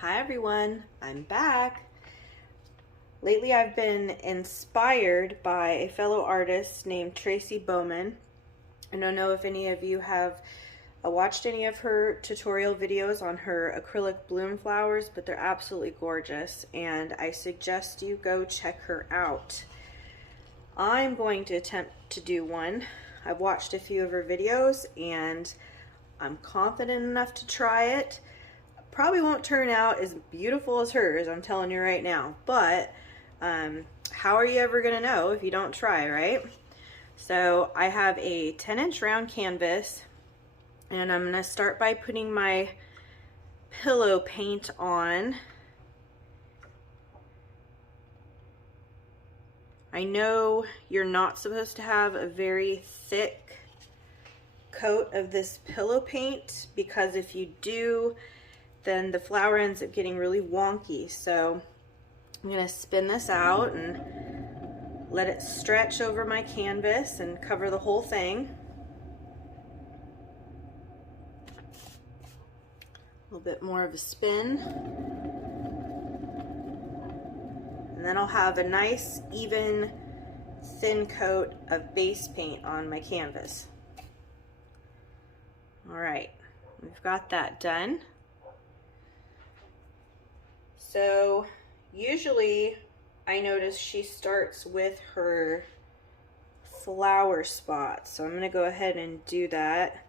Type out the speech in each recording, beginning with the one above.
Hi everyone, I'm back. Lately I've been inspired by a fellow artist named Tracy Bowman. I don't know if any of you have watched any of her tutorial videos on her acrylic bloom flowers, but they're absolutely gorgeous and I suggest you go check her out. I'm going to attempt to do one. I've watched a few of her videos and I'm confident enough to try it. Probably won't turn out as beautiful as hers, I'm telling you right now, but how are you ever gonna know if you don't try, right? So I have a 10-inch round canvas and I'm gonna start by putting my pillow paint on. I know you're not supposed to have a very thick coat of this pillow paint because if you do, then the flower ends up getting really wonky. So I'm gonna spin this out and let it stretch over my canvas and cover the whole thing. A little bit more of a spin. And then I'll have a nice, even, thin coat of base paint on my canvas. All right, we've got that done. So usually I notice she starts with her flower spots. So I'm gonna go ahead and do that.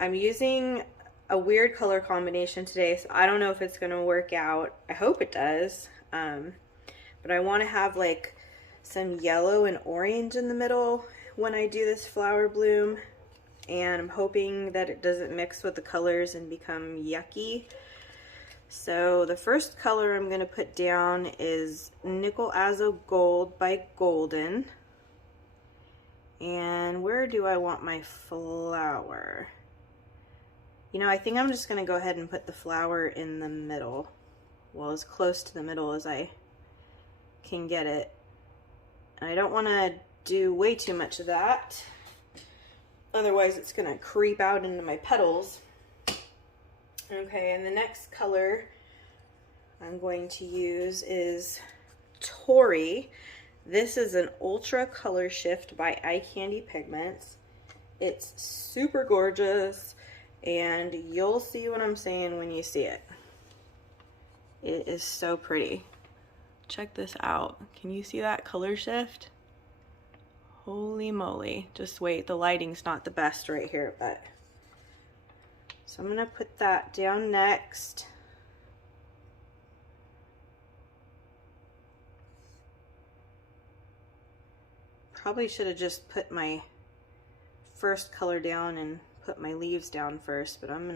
I'm using a weird color combination today, so I don't know if it's gonna work out. I hope it does. But I wanna have like some yellow and orange in the middle when I do this flower bloom. And I'm hoping that it doesn't mix with the colors and become yucky. So the first color I'm going to put down is Nickel Azo Gold by Golden. And where do I want my flower? You know, I think I'm just going to go ahead and put the flower in the middle. Well, as close to the middle as I can get it. And I don't want to do way too much of that. Otherwise it's going to creep out into my petals. Okay, and the next color I'm going to use is TORII. This is an Ultra Color Shift by Eyecandypigments. It's super gorgeous, and you'll see what I'm saying when you see it. It is so pretty. Check this out. Can you see that color shift? Holy moly. Just wait, the lighting's not the best right here, but... So I'm going to put that down next. Probably should have just put my first color down and put my leaves down first, but I'm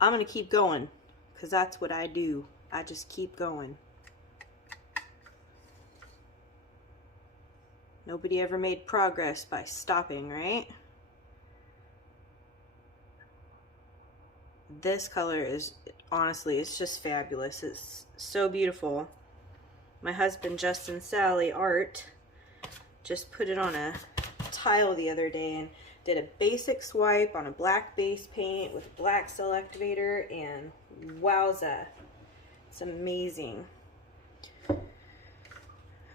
gonna keep going because that's what I do. I just keep going. Nobody ever made progress by stopping, right? This color is, honestly, it's just fabulous. It's so beautiful. My husband, Justin Sally Art, just put it on a tile the other day and did a basic swipe on a black base paint with a black cell activator, and wowza, it's amazing.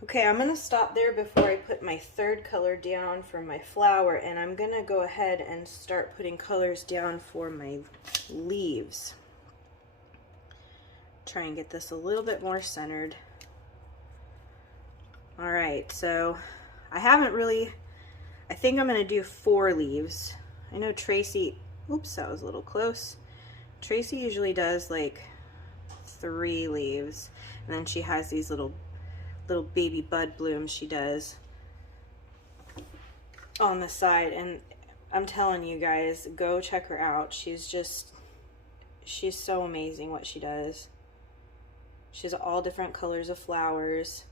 Okay, I'm gonna stop there before I put my third color down for my flower, and I'm gonna go ahead and start putting colors down for my leaves. Try and get this a little bit more centered. All right, so I think I'm gonna do 4 leaves. I know Tracy, oops, that was a little close. Tracy usually does like 3 leaves, and then she has these little baby bud blooms she does on the side, and I'm telling you guys, go check her out. She's so amazing what she does. She has all different colors of flowers.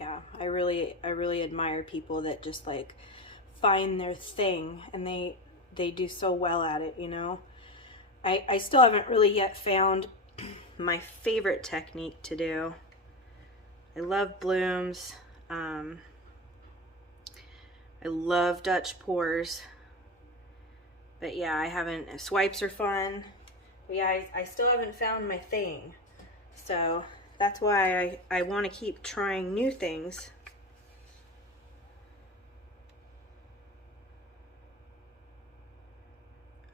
Yeah, I really admire people that just like find their thing and they do so well at it, you know. I still haven't really yet found my favorite technique to do. I love blooms. I love Dutch pours. But yeah, I haven't, swipes are fun. But yeah, I still haven't found my thing. So that's why I want to keep trying new things.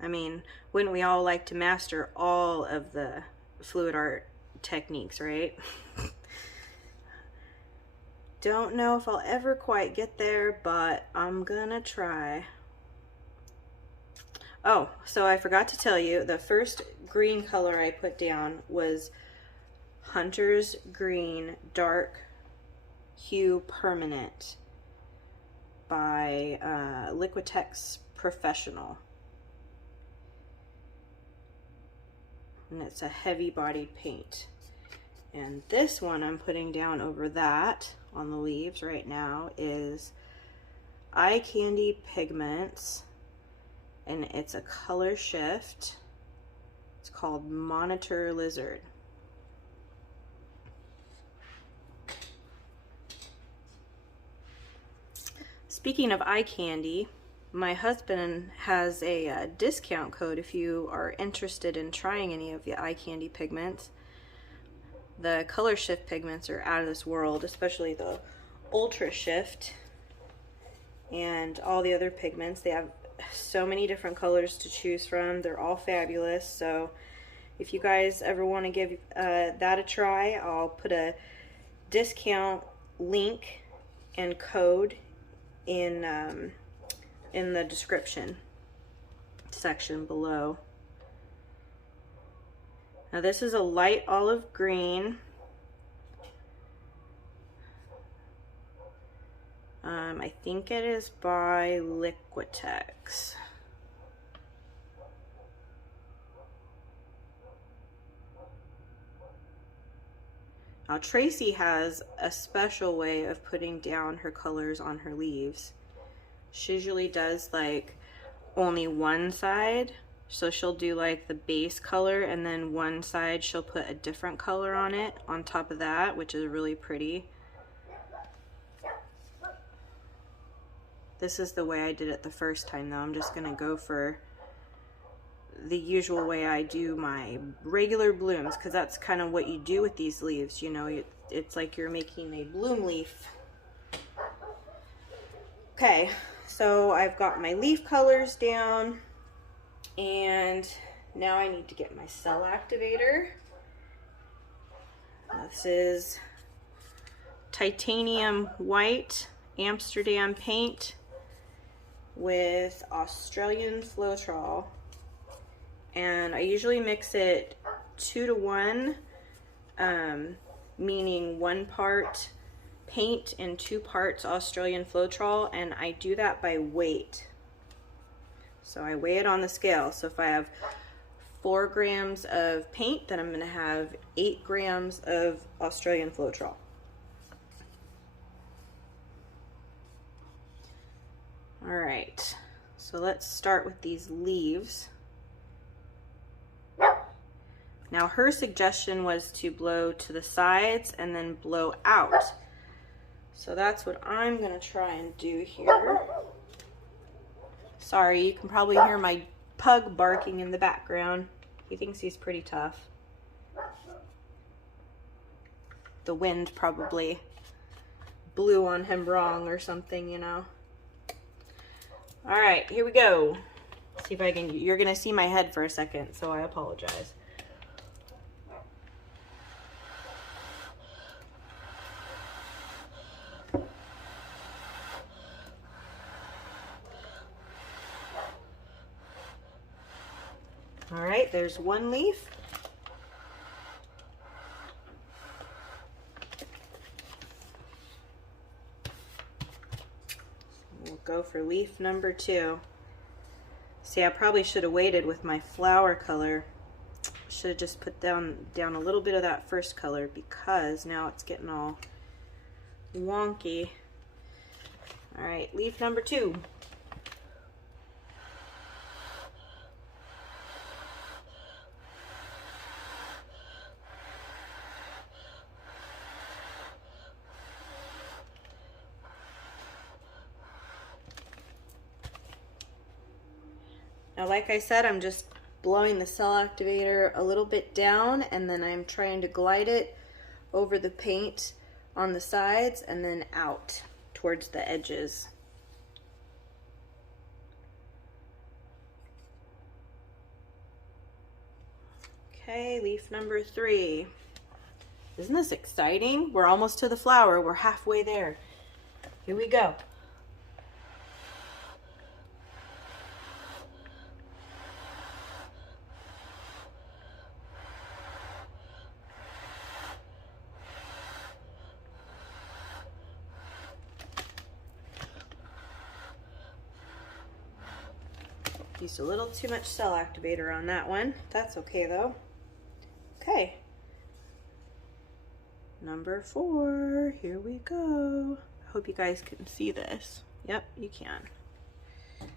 I mean, wouldn't we all like to master all of the fluid art techniques, right? Don't know if I'll ever quite get there, but I'm gonna try. Oh, so I forgot to tell you, the first green color I put down was Hunter's Green Dark Hue Permanent by Liquitex Professional. And it's a heavy bodied paint. And this one I'm putting down over that on the leaves right now is Eyecandypigments, and it's a color shift. It's called Monitor Lizard. Speaking of eye candy, my husband has a discount code if you are interested in trying any of the Eyecandypigments. The color shift pigments are out of this world, especially the ultra shift and all the other pigments. They have so many different colors to choose from. They're all fabulous. So if you guys ever want to give that a try, I'll put a discount link and code in the description section below. Now this is a light olive green. I think it is by Liquitex. Now Tracy has a special way of putting down her colors on her leaves. She usually does like only one side. So she'll do like the base color, and then one side she'll put a different color on it on top of that, which is really pretty. This is the way I did it the first time though. I'm just gonna go for the usual way I do my regular blooms, because that's kind of what you do with these leaves, you know, it's like you're making a bloom leaf. Okay, so I've got my leaf colors down, and now I need to get my cell activator. This is titanium white Amsterdam paint with Australian Floetrol. And I usually mix it 2 to 1, meaning 1 part paint and 2 parts Australian Floetrol, and I do that by weight. So I weigh it on the scale. So if I have 4 grams of paint, then I'm going to have 8 grams of Australian Floetrol. All right, so let's start with these leaves. Now her suggestion was to blow to the sides and then blow out. So that's what I'm gonna try and do here. Sorry, you can probably hear my pug barking in the background. He thinks he's pretty tough. The wind probably blew on him wrong or something, you know. All right, here we go. See if I can, you're gonna see my head for a second, so I apologize. All right, there's one leaf. We'll go for leaf number 2. See, I probably should have waited with my flower color. Should have just put down a little bit of that first color, because now it's getting all wonky. All right, leaf number 2. Now, like I said, I'm just blowing the cell activator a little bit down, and then I'm trying to glide it over the paint on the sides and then out towards the edges. Okay, leaf number 3. Isn't this exciting? We're almost to the flower. We're halfway there. Here we go. Used a little too much cell activator on that one. That's okay though. Okay. Number 4, here we go. I hope you guys can see this. Yep, you can. All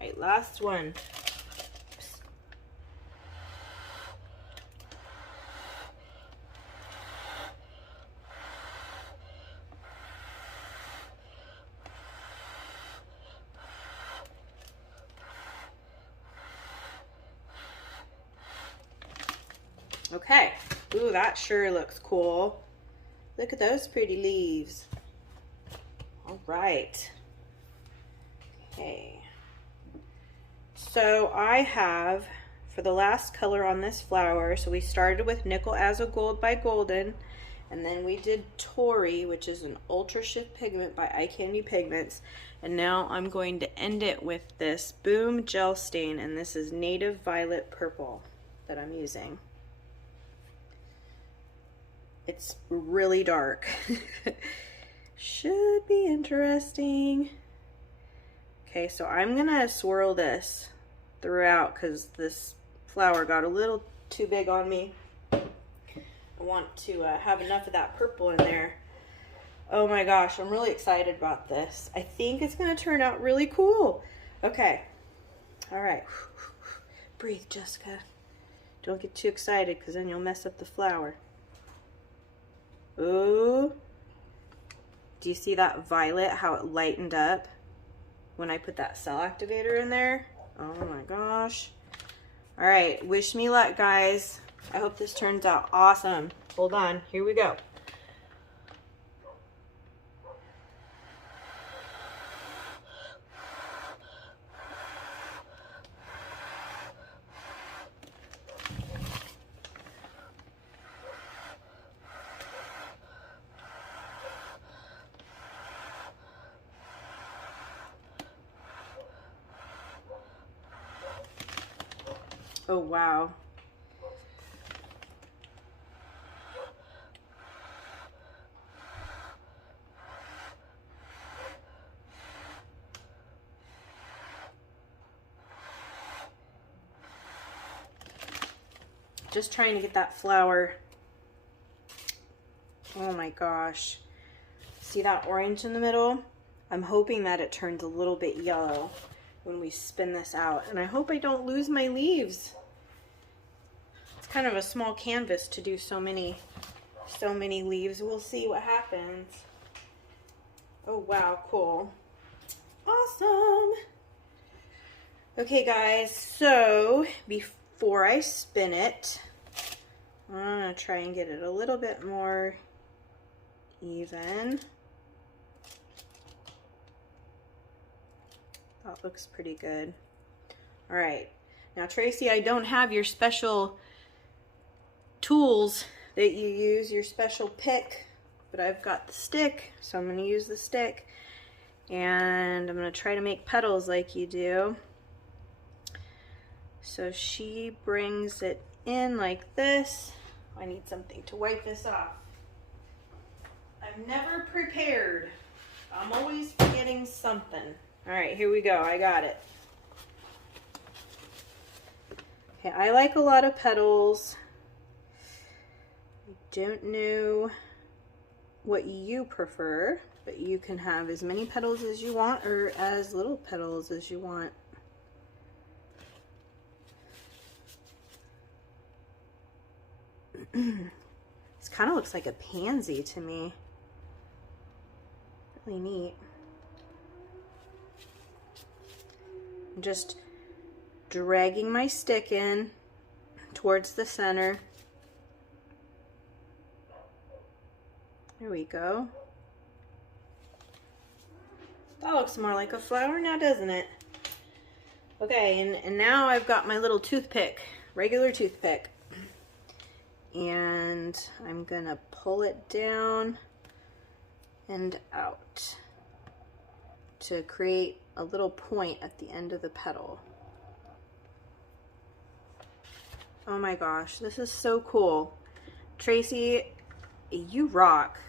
right, last one. Okay. Ooh, that sure looks cool. Look at those pretty leaves. All right. Okay. So I have, for the last color on this flower, so we started with Nickel as a Gold by Golden, and then we did TORII, which is an ultrashift pigment by Eyecandypigments, and now I'm going to end it with this Boom Gel Stain, and this is Native Violet Purple that I'm using. It's really dark. Should be interesting. Okay, so I'm gonna swirl this throughout because this flower got a little too big on me. I want to have enough of that purple in there. Oh my gosh, I'm really excited about this. I think it's gonna turn out really cool. Okay, all right. Breathe, Jessica. Don't get too excited because then you'll mess up the flower. Ooh, do you see that violet, how it lightened up when I put that cell activator in there? Oh my gosh. All right, wish me luck, guys. I hope this turns out awesome. Hold on, here we go. Oh, wow. Just trying to get that flower. Oh my gosh. See that orange in the middle? I'm hoping that it turns a little bit yellow when we spin this out. And I hope I don't lose my leaves. It's kind of a small canvas to do so many leaves. We'll see what happens. Oh wow, cool. Awesome. Okay guys, so before I spin it, I'm gonna try and get it a little bit more even. That looks pretty good. All right, now Tracy, I don't have your special tools that you use, your special pick, but I've got the stick, so I'm gonna use the stick, and I'm gonna try to make petals like you do. So she brings it in like this. I need something to wipe this off. I'm never prepared. I'm always forgetting something. All right, here we go. I got it. Okay, I like a lot of petals. I don't know what you prefer, but you can have as many petals as you want or as little petals as you want. This kind of looks like a pansy to me. Really neat. I'm just dragging my stick in towards the center. There we go. That looks more like a flower now, doesn't it? Okay, and now I've got my little toothpick, regular toothpick. And I'm gonna pull it down and out to create a little point at the end of the petal. Oh my gosh, this is so cool. Tracy, you rock.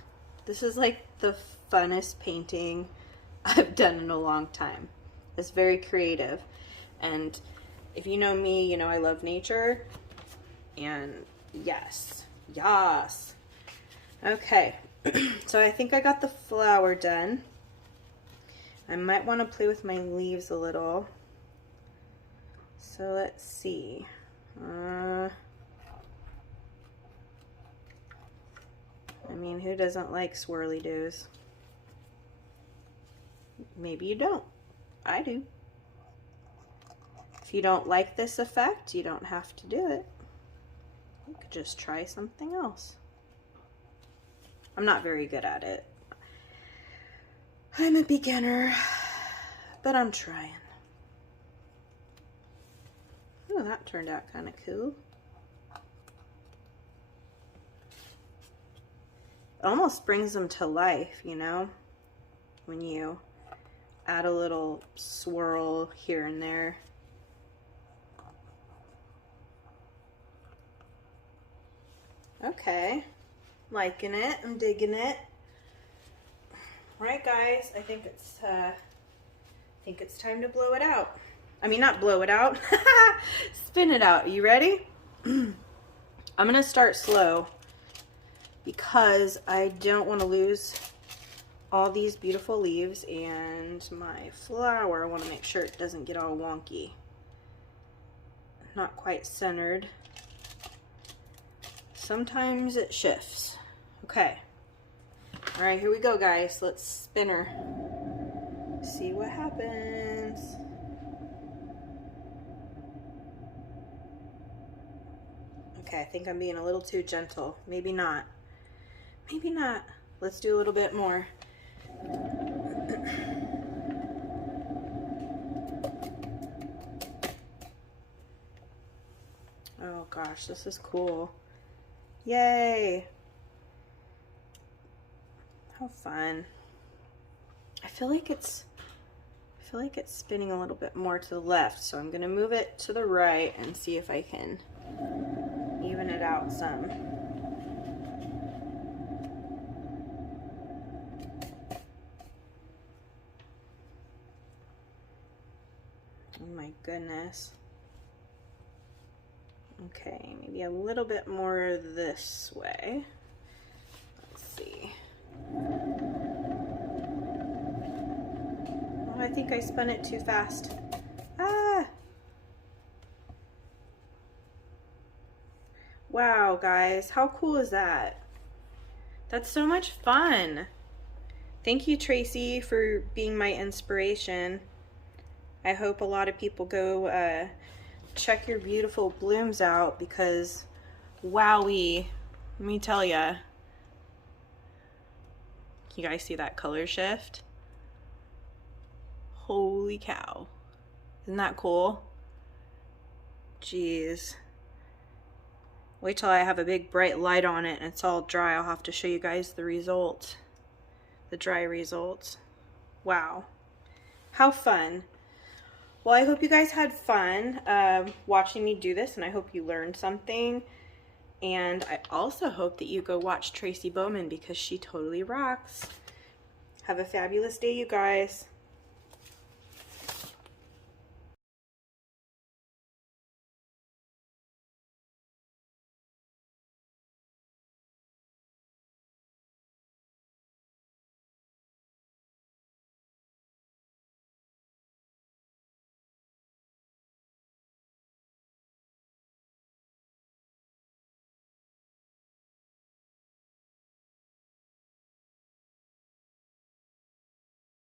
This is like the funnest painting I've done in a long time. It's very creative. And if you know me, you know I love nature. And yes. Okay, so I think I got the flower done. I might want to play with my leaves a little. So let's see. I mean, who doesn't like swirly doos? Maybe you don't. I do. If you don't like this effect, you don't have to do it. You could just try something else. I'm not very good at it. I'm a beginner, but I'm trying. Oh, that turned out kind of cool. It almost brings them to life, you know, when you add a little swirl here and there. Okay, liking it, I'm digging it. All right, guys, I think it's time to blow it out. I mean, not blow it out, spin it out. You ready? I'm gonna start slow because I don't want to lose all these beautiful leaves and my flower. I want to make sure it doesn't get all wonky. Not quite centered. Sometimes it shifts. Okay. All right, here we go, guys. Let's spin her. See what happens. Okay, I think I'm being a little too gentle. Maybe not. Maybe not. Let's do a little bit more. Oh gosh, this is cool. Yay! How fun. I feel like it's spinning a little bit more to the left, so I'm gonna move it to the right and see if I can even it out some. Oh my goodness. Okay, maybe a little bit more this way. Let's see. Oh, I think I spun it too fast. Ah! Wow, guys, how cool is that? That's so much fun. Thank you, Tracy, for being my inspiration. I hope a lot of people go check your beautiful blooms out because, wowee, let me tell ya. You guys see that color shift? Holy cow. Isn't that cool? Jeez. Wait till I have a big bright light on it and it's all dry. I'll have to show you guys the result. The dry results. Wow. How fun. Well, I hope you guys had fun watching me do this, and I hope you learned something. And I also hope that you go watch Tracy Bowman because she totally rocks. Have a fabulous day, you guys.